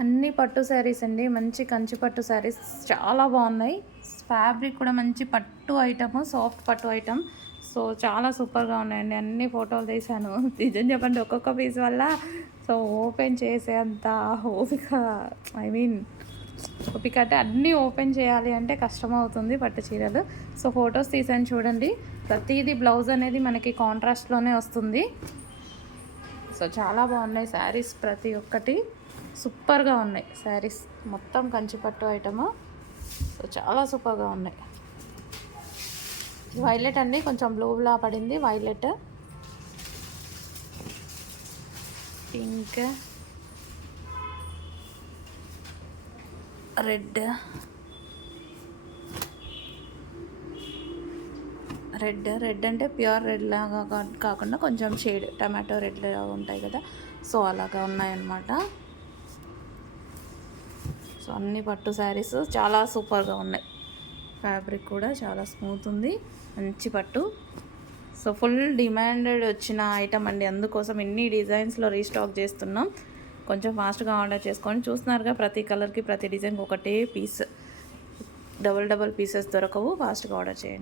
అన్ని పట్టు శారీస్ అండి. మంచి కంచి పట్టు శారీస్. చాలా బాగున్నాయి. ఫ్యాబ్రిక్ కూడా మంచి పట్టు ఐటమ్ సాఫ్ట్ పట్టు ఐటమ్. సో చాలా సూపర్గా ఉన్నాయండి. అన్ని ఫోటోలు తీశాను. నిజం చెప్పండి ఒక్కొక్క పీస్ వల్ల. సో ఓపెన్ చేసే అంత ఓపిక ఐ మీన్ ఓపిక అంటే అన్నీ ఓపెన్ చేయాలి అంటే కష్టం అవుతుంది పట్టు చీరలు. సో ఫొటోస్ తీసాను చూడండి. ప్రతిదీ బ్లౌజ్ అనేది మనకి కాంట్రాస్ట్లోనే వస్తుంది. సో చాలా బాగున్నాయి శారీస్ ప్రతి ఒక్కటి. సూపర్గా ఉన్నాయి. శారీస్ మొత్తం కంచిపట్టు ఐటమ్. సో చాలా సూపర్గా ఉన్నాయి. వైలెట్ అండి కొంచెం బ్లూలా పడింది. Violet. Pink. Red. Red. Red అంటే ప్యూర్ రెడ్ లాగా కాకుండా కొంచెం షేడ్ టమాటో రెడ్ ఉంటాయి కదా. సో అలాగా ఉన్నాయన్నమాట. సో అన్ని పట్టు శారీస్ చాలా సూపర్గా ఉన్నాయి. ఫ్యాబ్రిక్ కూడా చాలా స్మూత్ ఉంది. మంచి పట్టు. సో ఫుల్ డిమాండెడ్ వచ్చిన ఐటమ్ అండి. అందుకోసం ఎన్ని డిజైన్స్లో రీస్టాక్ చేస్తున్నాం. కొంచెం ఫాస్ట్గా ఆర్డర్ చేసుకొని చూస్తున్నారుగా ప్రతి కలర్కి ప్రతి డిజైన్కి ఒకటే పీస్ డబల్ డబల్ పీసెస్ దొరకవు. ఫాస్ట్గా ఆర్డర్ చేయండి.